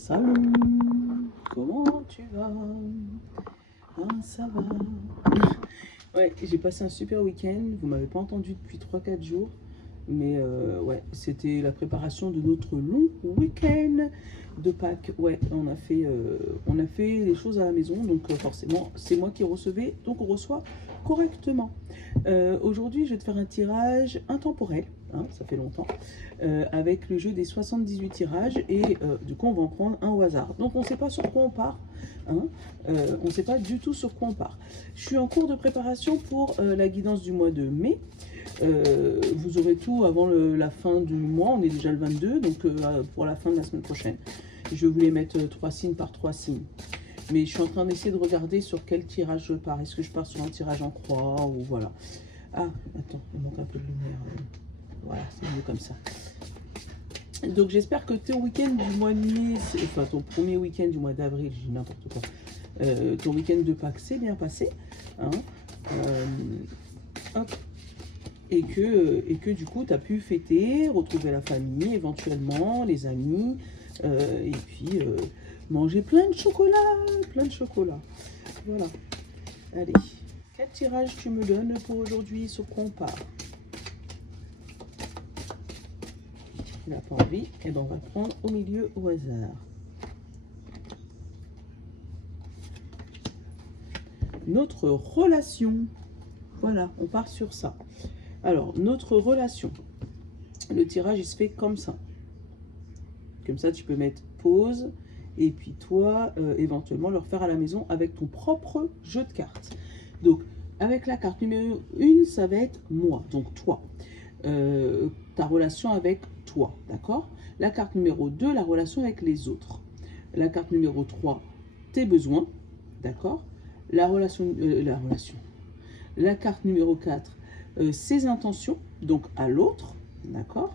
Salut, comment tu vas? Ah, ça va. Ouais, j'ai passé un super week-end. Vous m'avez pas entendu depuis 3 4 jours. Mais ouais, c'était la préparation de notre long week-end de Pâques. Ouais, on a fait les choses à la maison. Donc forcément, c'est moi qui recevais. Donc on reçoit correctement. Aujourd'hui, je vais te faire un tirage intemporel. Hein, ça fait longtemps. Avec le jeu des 78 tirages. Et du coup, on va en prendre un au hasard. Donc on ne sait pas sur quoi on part. Hein, on ne sait pas du tout sur quoi on part. Je suis en cours de préparation pour la guidance du mois de mai. Vous aurez tout avant la fin du mois. On est déjà le 22, donc pour la fin de la semaine prochaine. Je voulais mettre 3 signes par 3 signes. Mais je suis en train d'essayer de regarder sur quel tirage je pars. Est-ce que je pars sur un tirage en croix ou voilà. Ah, attends, il manque un peu de lumière. Voilà, c'est mieux comme ça. Donc j'espère que ton week-end du mois de mai, enfin ton premier week-end du mois d'avril, j'ai n'importe quoi, ton week-end de Pâques s'est bien passé. Hein, hop. Et que du coup tu as pu fêter, retrouver la famille, éventuellement les amis, et puis manger plein de chocolat, plein de chocolat. Voilà. Allez, quel tirage tu me donnes pour aujourd'hui, sur quoi on part? Il n'a pas envie, et ben on va prendre au milieu au hasard. Notre relation. Voilà, on part sur ça. Alors, notre relation. Le tirage, il se fait comme ça. Comme ça, tu peux mettre pause. Et puis toi, éventuellement, le refaire à la maison avec ton propre jeu de cartes. Donc, avec la carte numéro 1, ça va être moi, donc toi. Ta relation avec toi, d'accord? La carte numéro 2, la relation avec les autres. La carte numéro 3, tes besoins, d'accord? La carte numéro 4, ses intentions, donc à l'autre, d'accord?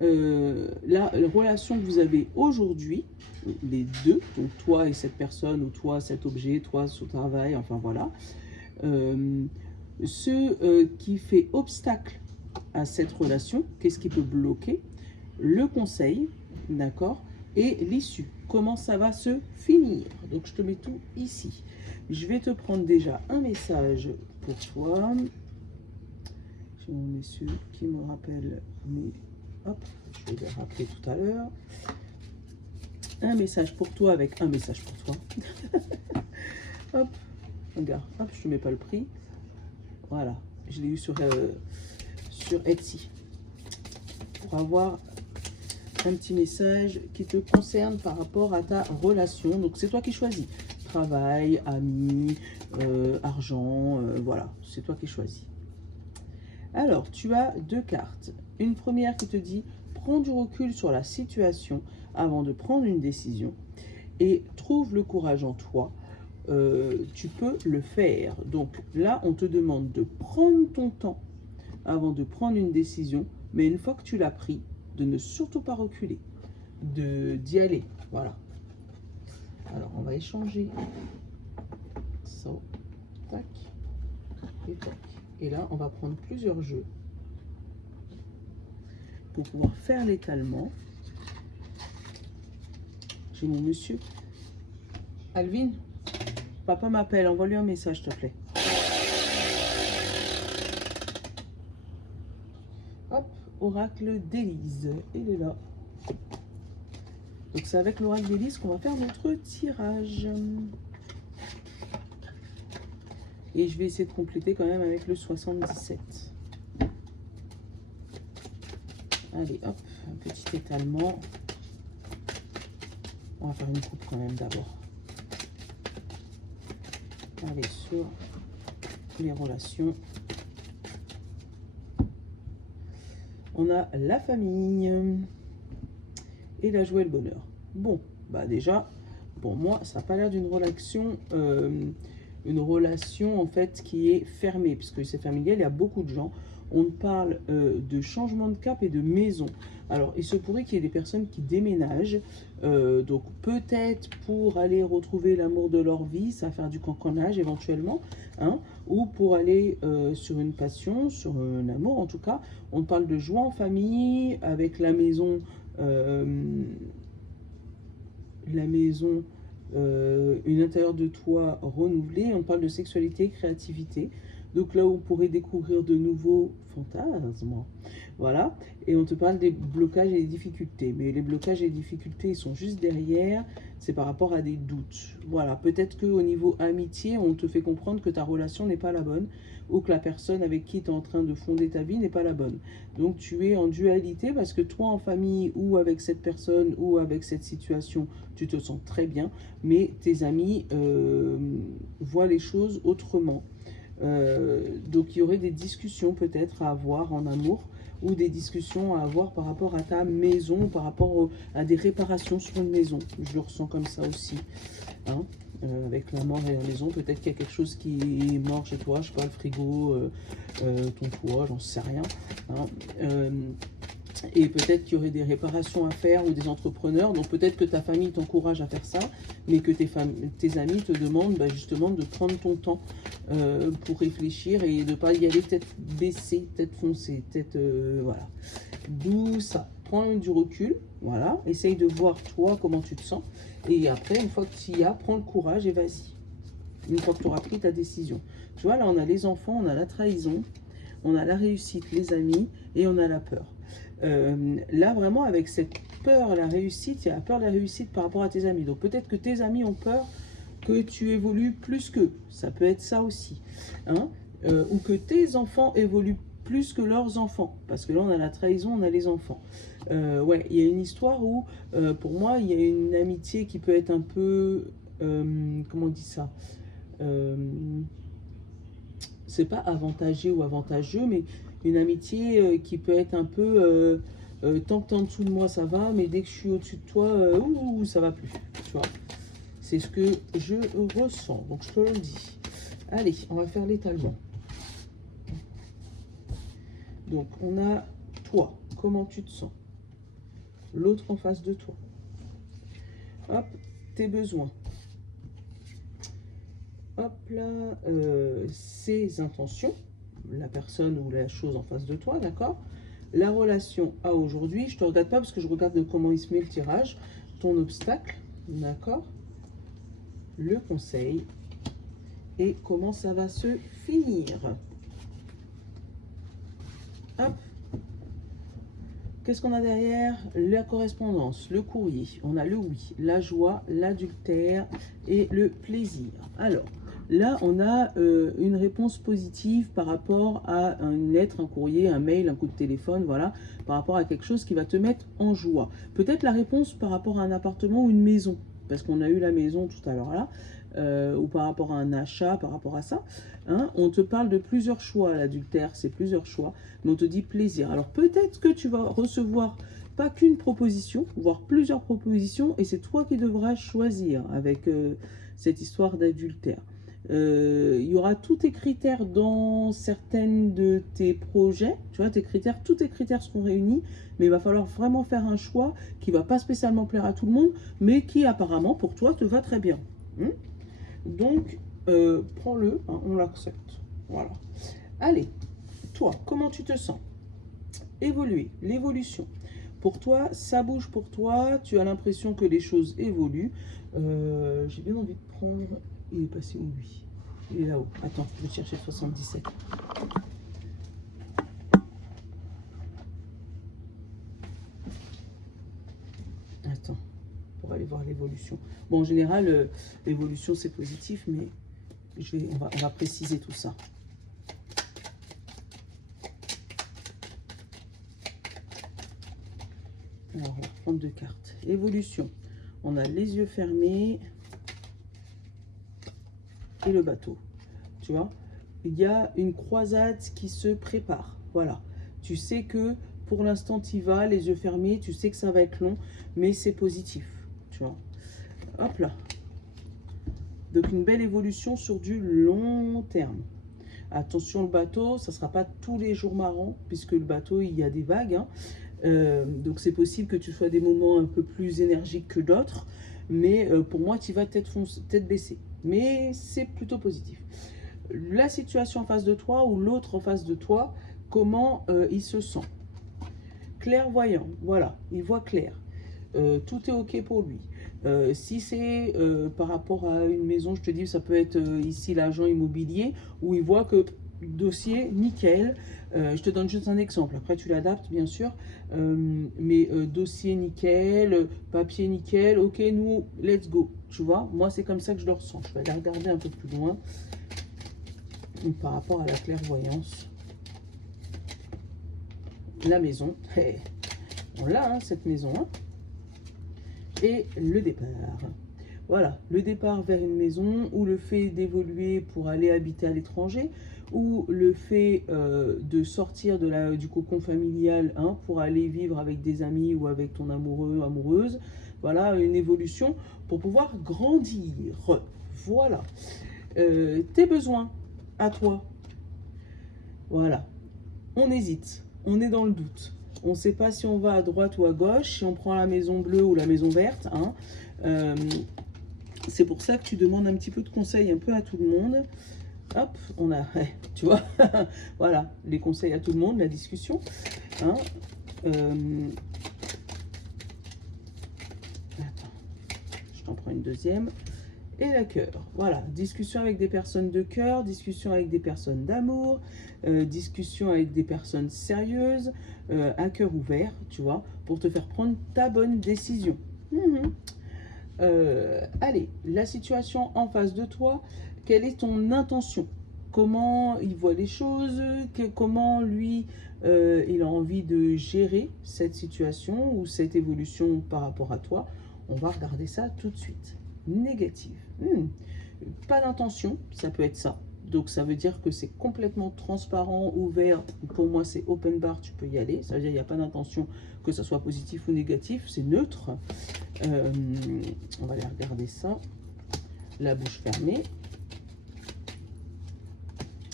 La relation que vous avez aujourd'hui, les deux, donc toi et cette personne, ou toi cet objet, toi ce travail, enfin voilà. Ce qui fait obstacle à cette relation, qu'est-ce qui peut bloquer? Le conseil, d'accord? Et l'issue, comment ça va se finir? Donc je te mets tout ici. Je vais te prendre déjà un message pour toi. J'ai mon monsieur qui me rappelle, mais hop, je vais le rappeler tout à l'heure. Un message pour toi avec un message pour toi. Hop, regarde, hop, je te mets pas le prix. Voilà, je l'ai eu sur Etsy. Pour avoir un petit message qui te concerne par rapport à ta relation. Donc c'est toi qui choisis. Travail, amis, argent, voilà, c'est toi qui choisis. Alors, tu as 2 cartes. Une première qui te dit « Prends du recul sur la situation avant de prendre une décision et trouve le courage en toi. Tu peux le faire. » Donc là, on te demande de prendre ton temps avant de prendre une décision, mais une fois que tu l'as pris, de ne surtout pas reculer, d'y aller. Voilà. Alors, on va échanger ça. Tac. Et tac. Et là, on va prendre plusieurs jeux pour pouvoir faire l'étalement. J'ai mon monsieur. Alvin, papa m'appelle, envoie-lui un message, s'il te plaît. Hop, oracle d'Élise. Il est là. Donc c'est avec l'oracle d'Élise qu'on va faire notre tirage. Et je vais essayer de compléter quand même avec le 77. Allez, hop, un petit étalement. On va faire une coupe quand même d'abord. Allez, sur les relations. On a la famille et la joie et le bonheur. Bon, bah déjà, pour moi, ça n'a pas l'air d'une relation, en fait qui est fermée, puisque c'est familial, il y a beaucoup de gens. On parle de changement de cap et de maison. Alors, il se pourrait qu'il y ait des personnes qui déménagent, donc peut-être pour aller retrouver l'amour de leur vie, ça va faire du cancannage éventuellement, hein, ou pour aller sur une passion, sur un amour en tout cas. On parle de joie en famille, avec la maison, la maison, une intérieur de toi renouvelée. On parle de sexualité, créativité. Donc là, on pourrait découvrir de nouveaux fantasmes. Voilà. Et on te parle des blocages et des difficultés. Mais les blocages et les difficultés, ils sont juste derrière. C'est par rapport à des doutes. Voilà. Peut-être qu'au niveau amitié, on te fait comprendre que ta relation n'est pas la bonne. Ou que la personne avec qui tu es en train de fonder ta vie n'est pas la bonne. Donc tu es en dualité parce que toi en famille ou avec cette personne ou avec cette situation, tu te sens très bien. Mais tes amis voient les choses autrement. Donc il y aurait des discussions peut-être à avoir en amour ou des discussions à avoir par rapport à ta maison, par rapport à des réparations sur une maison. Je le ressens comme ça aussi. Hein, avec la mort et la maison, peut-être qu'il y a quelque chose qui est mort chez toi, je sais pas, le frigo, ton toit, j'en sais rien. Hein, et peut-être qu'il y aurait des réparations à faire ou des entrepreneurs. Donc peut-être que ta famille t'encourage à faire ça, mais que tes amis te demandent justement de prendre ton temps pour réfléchir et de ne pas y aller tête baissée, tête foncée, tête... voilà. D'où ça. Prends du recul, voilà. Essaye de voir toi comment tu te sens. Et après, une fois que tu y as, prends le courage et vas-y. Une fois que tu auras pris ta décision. Tu vois, là on a les enfants, on a la trahison, on a la réussite, les amis, et on a la peur. Là, vraiment, avec cette peur, la réussite, il y a la peur de la réussite par rapport à tes amis. Donc, peut-être que tes amis ont peur que tu évolues plus qu'eux. Ça peut être ça aussi. Hein, ou que tes enfants évoluent plus que leurs enfants. Parce que là, on a la trahison, on a les enfants. Ouais, il y a une histoire où, pour moi, il y a une amitié qui peut être un peu... comment on dit ça c'est pas avantagé ou avantageux, mais une amitié qui peut être un peu tant que t'es en dessous de moi ça va, mais dès que je suis au-dessus de toi, ça va plus, tu vois. C'est ce que je ressens, donc je te le dis. Allez, on va faire l'étalement. Donc on a toi, comment tu te sens, l'autre en face de toi, hop, tes besoins. Hop là, ses intentions, la personne ou la chose en face de toi, d'accord? La relation à aujourd'hui, je ne te regarde pas parce que je regarde comment il se met le tirage, ton obstacle, d'accord? Le conseil et comment ça va se finir. Hop. Qu'est-ce qu'on a derrière? La correspondance, le courrier, on a le oui, la joie, l'adultère et le plaisir. Alors, là, on a une réponse positive par rapport à une lettre, un courrier, un mail, un coup de téléphone, voilà, par rapport à quelque chose qui va te mettre en joie. Peut-être la réponse par rapport à un appartement ou une maison, parce qu'on a eu la maison tout à l'heure là, ou par rapport à un achat, par rapport à ça. Hein, on te parle de plusieurs choix, l'adultère, c'est plusieurs choix, mais on te dit plaisir. Alors peut-être que tu vas recevoir pas qu'une proposition, voire plusieurs propositions, et c'est toi qui devras choisir avec cette histoire d'adultère. Il y aura tous tes critères dans certaines de tes projets, tu vois, tes critères, tous tes critères seront réunis, mais il va falloir vraiment faire un choix qui ne va pas spécialement plaire à tout le monde, mais qui apparemment pour toi te va très bien. Donc, prends-le, hein, on l'accepte. Voilà. Allez, toi, comment tu te sens? Évoluer, l'évolution. Pour toi, ça bouge pour toi, tu as l'impression que les choses évoluent. J'ai bien envie de prendre... Il est passé où, lui? Il est là-haut. Attends, je vais chercher 77. Attends, pour aller voir l'évolution. Bon, en général, l'évolution, c'est positif, mais on va préciser tout ça. Alors, on va prendre 2 cartes. Évolution. On a les yeux fermés et le bateau. Tu vois, il y a une croisade qui se prépare. Voilà. Tu sais que pour l'instant, tu y vas, les yeux fermés. Tu sais que ça va être long, mais c'est positif. Tu vois. Hop là. Donc, une belle évolution sur du long terme. Attention, le bateau, ça ne sera pas tous les jours marrant, puisque le bateau, il y a des vagues. Hein. Donc, c'est possible que tu sois des moments un peu plus énergiques que d'autres. Mais pour moi, tu vas tête baissée. Mais c'est plutôt positif. La situation en face de toi ou l'autre en face de toi, comment il se sent? Clairvoyant, voilà, il voit clair. Tout est ok pour lui. Si c'est par rapport à une maison, je te dis, ça peut être ici l'agent immobilier, où il voit que dossier nickel. Je te donne juste un exemple, après tu l'adaptes bien sûr, mais dossier nickel, papier nickel, ok, nous, let's go, tu vois, moi c'est comme ça que je le ressens. Je vais aller regarder un peu plus loin par rapport à la clairvoyance. La maison, hey, on l'a hein, cette maison, hein. Et le départ. Voilà, le départ vers une maison, ou le fait d'évoluer pour aller habiter à l'étranger, ou le fait de sortir du cocon familial hein, pour aller vivre avec des amis ou avec ton amoureux, amoureuse. Voilà, une évolution pour pouvoir grandir. Voilà. Tes besoins à toi. Voilà. On hésite, on est dans le doute. On ne sait pas si on va à droite ou à gauche, si on prend la maison bleue ou la maison verte. Hein. C'est pour ça que tu demandes un petit peu de conseils un peu à tout le monde. Hop, on a, tu vois, voilà, les conseils à tout le monde, la discussion. Hein. Attends, je t'en prends une deuxième. Et la cœur, voilà, discussion avec des personnes de cœur, discussion avec des personnes d'amour, discussion avec des personnes sérieuses, à cœur ouvert, tu vois, pour te faire prendre ta bonne décision. Allez, la situation en face de toi, quelle est ton intention? Comment il voit les choses? Comment lui, il a envie de gérer cette situation ou cette évolution par rapport à toi? On va regarder ça tout de suite. Négative. Pas d'intention, ça peut être ça. Donc ça veut dire que c'est complètement transparent, ouvert. Pour moi c'est open bar, tu peux y aller. Ça veut dire qu'il n'y a pas d'intention que ça soit positif ou négatif, c'est neutre. On va aller regarder ça. La bouche fermée.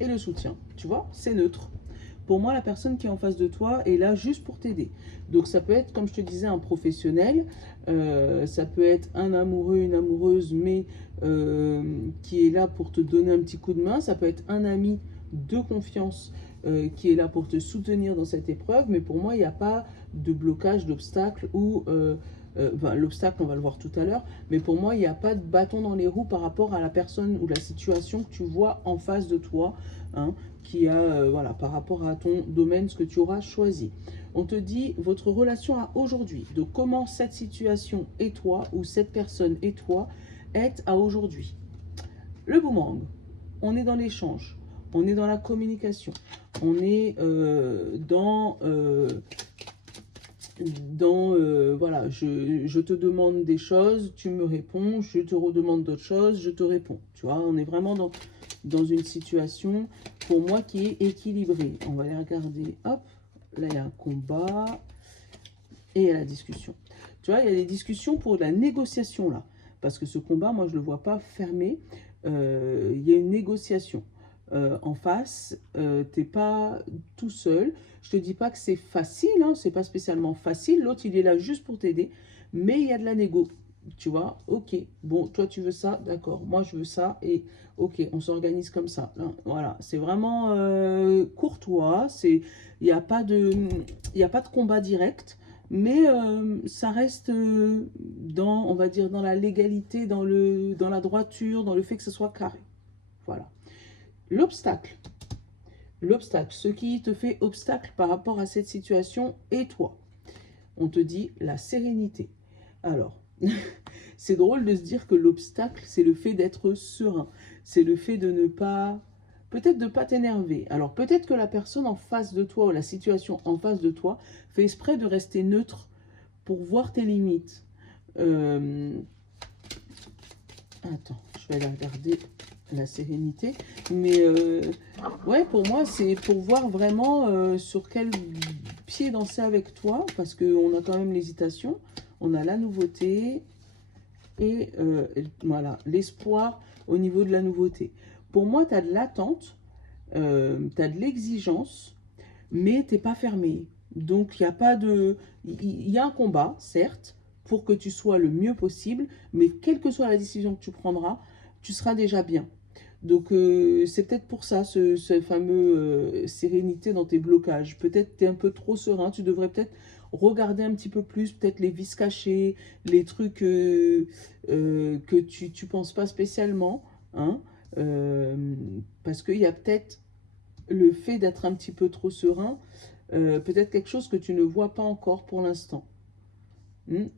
Et le soutien, tu vois, c'est neutre. Pour moi, la personne qui est en face de toi est là juste pour t'aider. Donc ça peut être, comme je te disais, un professionnel, ça peut être un amoureux, une amoureuse, mais qui est là pour te donner un petit coup de main. Ça peut être un ami de confiance qui est là pour te soutenir dans cette épreuve. Mais pour moi, il n'y a pas de blocage, d'obstacle ou... l'obstacle, on va le voir tout à l'heure, mais pour moi, il n'y a pas de bâton dans les roues par rapport à la personne ou la situation que tu vois en face de toi, hein, qui a, voilà, par rapport à ton domaine, ce que tu auras choisi. On te dit votre relation à aujourd'hui, de comment cette situation et toi, ou cette personne et toi, est à aujourd'hui. Le boomerang, on est dans l'échange, on est dans la communication, on est voilà, je te demande des choses, tu me réponds, je te redemande d'autres choses, je te réponds. Tu vois, on est vraiment dans une situation, pour moi, qui est équilibrée. On va aller regarder, hop, là il y a un combat et il y a la discussion. Tu vois, il y a des discussions pour la négociation là, parce que ce combat, moi je ne le vois pas fermé, il y a une négociation. En face, t'es pas tout seul. Je te dis pas que c'est facile, hein, c'est pas spécialement facile. L'autre, il est là juste pour t'aider, mais il y a de la négo. Tu vois, ok, bon, toi tu veux ça, d'accord, moi je veux ça, et ok, on s'organise comme ça. Hein, voilà, c'est vraiment courtois, il n'y a pas de combat direct, mais ça reste dans, on va dire, dans la légalité, dans la droiture, dans le fait que ce soit carré. Voilà. L'obstacle, ce qui te fait obstacle par rapport à cette situation et toi. On te dit la sérénité. Alors, c'est drôle de se dire que l'obstacle, c'est le fait d'être serein. C'est le fait de ne pas, peut-être de ne pas t'énerver. Alors, peut-être que la personne en face de toi ou la situation en face de toi fait exprès de rester neutre pour voir tes limites. Attends, je vais aller regarder la sérénité. Mais ouais, pour moi, c'est pour voir vraiment sur quel pied danser avec toi. Parce qu'on a quand même l'hésitation. On a la nouveauté. Et voilà, l'espoir au niveau de la nouveauté. Pour moi, tu as de l'attente. Tu as de l'exigence. Mais tu n'es pas fermé. Donc, il y a pas de... Il y a un combat, certes, pour que tu sois le mieux possible, mais quelle que soit la décision que tu prendras, tu seras déjà bien. Donc, c'est peut-être pour ça, ce fameux sérénité dans tes blocages. Peut-être tu es un peu trop serein, tu devrais peut-être regarder un petit peu plus, peut-être les vices cachés, les trucs que tu penses pas spécialement, hein, parce qu'il y a peut-être le fait d'être un petit peu trop serein, peut-être quelque chose que tu ne vois pas encore pour l'instant.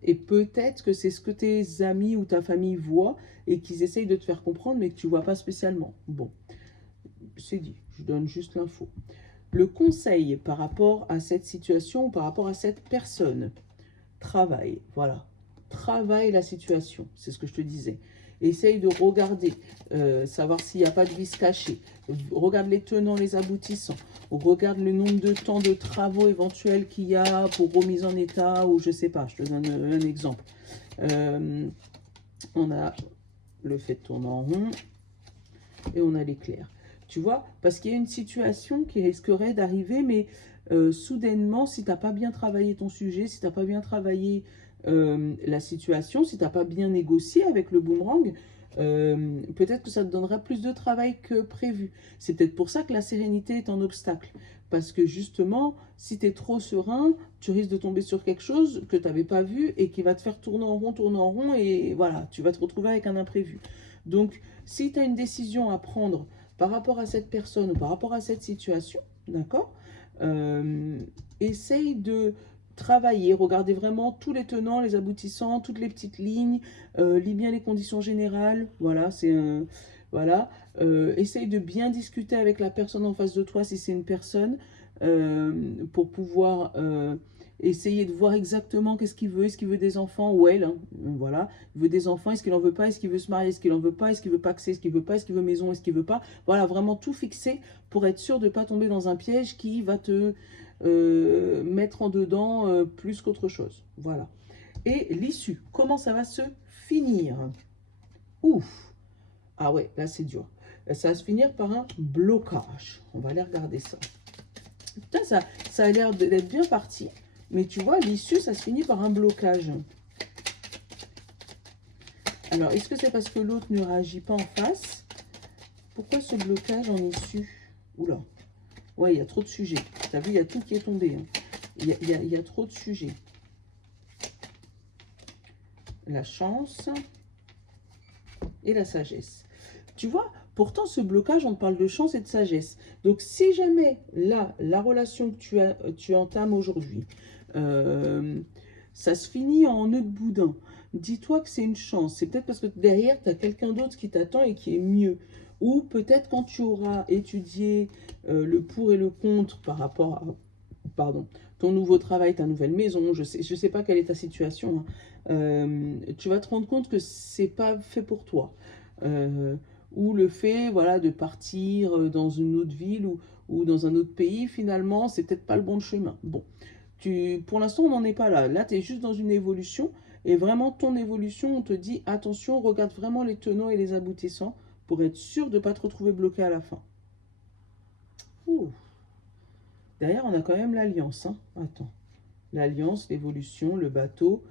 Et peut-être que c'est ce que tes amis ou ta famille voient et qu'ils essayent de te faire comprendre, mais que tu ne vois pas spécialement. Bon, c'est dit, je donne juste l'info. Le conseil par rapport à cette situation ou par rapport à cette personne, travaille, voilà. Travaille la situation, c'est ce que je te disais. Essaye de regarder, savoir s'il n'y a pas de vice caché. Regarde les tenants, les aboutissants. Regarde le nombre de temps de travaux éventuels qu'il y a pour remise en état ou je sais pas, je te donne un exemple. On a le fait de tourner en rond et on a l'éclair. Tu vois, parce qu'il y a une situation qui risquerait d'arriver, mais soudainement, si tu n'as pas bien travaillé ton sujet, si tu n'as pas bien travaillé la situation, si tu n'as pas bien négocié avec le boomerang, peut-être que ça te donnera plus de travail que prévu. C'est peut-être pour ça que la sérénité est un obstacle. Parce que justement, si tu es trop serein, tu risques de tomber sur quelque chose que tu n'avais pas vu et qui va te faire tourner en rond, et voilà, tu vas te retrouver avec un imprévu. Donc, si tu as une décision à prendre par rapport à cette personne ou par rapport à cette situation, d'accord, essaye de travailler, regardez vraiment tous les tenants, les aboutissants, toutes les petites lignes, lis bien les conditions générales, voilà, voilà. Essaye de bien discuter avec la personne en face de toi si c'est une personne, pour pouvoir essayer de voir exactement qu'est-ce qu'il veut. Est-ce qu'il veut des enfants ou elle, hein, voilà, il veut des enfants, est-ce qu'il en veut pas, est-ce qu'il veut se marier, est-ce qu'il en veut pas, est-ce qu'il veut paxer, est-ce qu'il veut pas, est-ce qu'il veut maison, est-ce qu'il veut pas, voilà, vraiment tout fixer pour être sûr de ne pas tomber dans un piège qui va te mettre en dedans plus qu'autre chose, voilà. Et l'issue, comment ça va se finir? Ouf, ah ouais, là c'est dur. Ça va se finir par un blocage. On va aller regarder ça. Putain, ça a l'air d'être bien parti. Mais tu vois, l'issue, ça se finit par un blocage. Alors, est-ce que c'est parce que l'autre ne réagit pas en face? Pourquoi ce blocage en issue? Oula. Ouais, il y a trop de sujets. Tu as vu, il y a tout qui est tombé. Hein. Il y a trop de sujets. La chance et la sagesse. Tu vois, pourtant, ce blocage, on parle de chance et de sagesse. Donc, si jamais, là, la relation que tu entames aujourd'hui, ça se finit en nœud de boudin, dis-toi que c'est une chance. C'est peut-être parce que derrière, tu as quelqu'un d'autre qui t'attend et qui est mieux. Ou peut-être quand tu auras étudié le pour et le contre par rapport à, pardon, ton nouveau travail, ta nouvelle maison, je sais pas quelle est ta situation, hein, tu vas te rendre compte que c'est pas fait pour toi. Ou le fait, voilà, de partir dans une autre ville ou dans un autre pays, finalement, c'est peut-être pas le bon chemin. Bon, pour l'instant, on n'en est pas là. Là, tu es juste dans une évolution. Et vraiment, ton évolution, on te dit, attention, regarde vraiment les tenants et les aboutissants pour être sûr de ne pas te retrouver bloqué à la fin. Ouh. Derrière, on a quand même l'alliance. Hein. Attends. L'alliance, l'évolution, le bateau,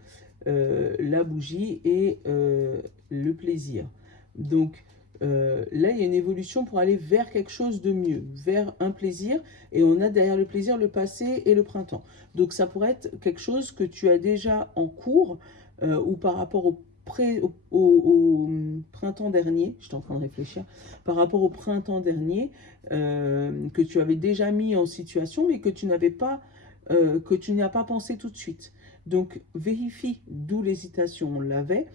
la bougie et le plaisir. Donc, là, il y a une évolution pour aller vers quelque chose de mieux, vers un plaisir. Et on a derrière le plaisir le passé et le printemps. Donc, ça pourrait être quelque chose que tu as déjà en cours ou par rapport au printemps dernier, je suis en train de réfléchir, par rapport au printemps dernier, que tu avais déjà mis en situation, mais que tu n'avais pas, que tu n'y as pas pensé tout de suite. Donc, vérifie d'où l'hésitation, on l'avait.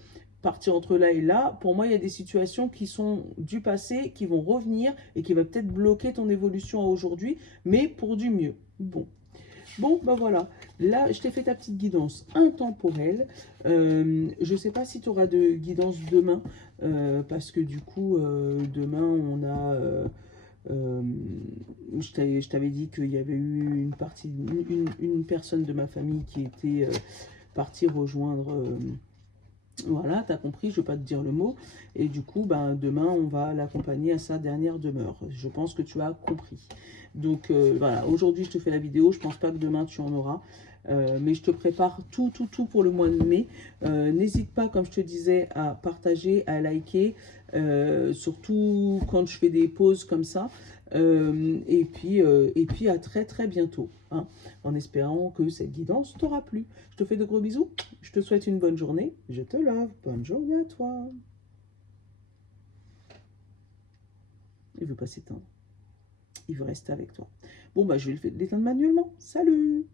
Partir entre là et là, pour moi, il y a des situations qui sont du passé, qui vont revenir et qui va peut-être bloquer ton évolution à aujourd'hui, mais pour du mieux. Bon, ben voilà, là, je t'ai fait ta petite guidance intemporelle. Je ne sais pas si tu auras de guidance demain, parce que du coup, demain, on a... je t'avais dit qu'il y avait eu une personne de ma famille qui était partie rejoindre... voilà, tu as compris, je ne vais pas te dire le mot. Et du coup, ben, demain, on va l'accompagner à sa dernière demeure. Je pense que tu as compris. Donc, voilà, aujourd'hui, je te fais la vidéo. Je ne pense pas que demain, tu en auras. Mais je te prépare tout pour le mois de mai. N'hésite pas, comme je te disais, à partager, à liker. Surtout quand je fais des pauses comme ça. Et puis à très très bientôt, hein, en espérant que cette guidance t'aura plu. Je te fais de gros bisous, je te souhaite une bonne journée, je te love, bonne journée à toi. Il veut pas s'éteindre, il veut rester avec toi. Bon bah je vais l'éteindre manuellement, salut!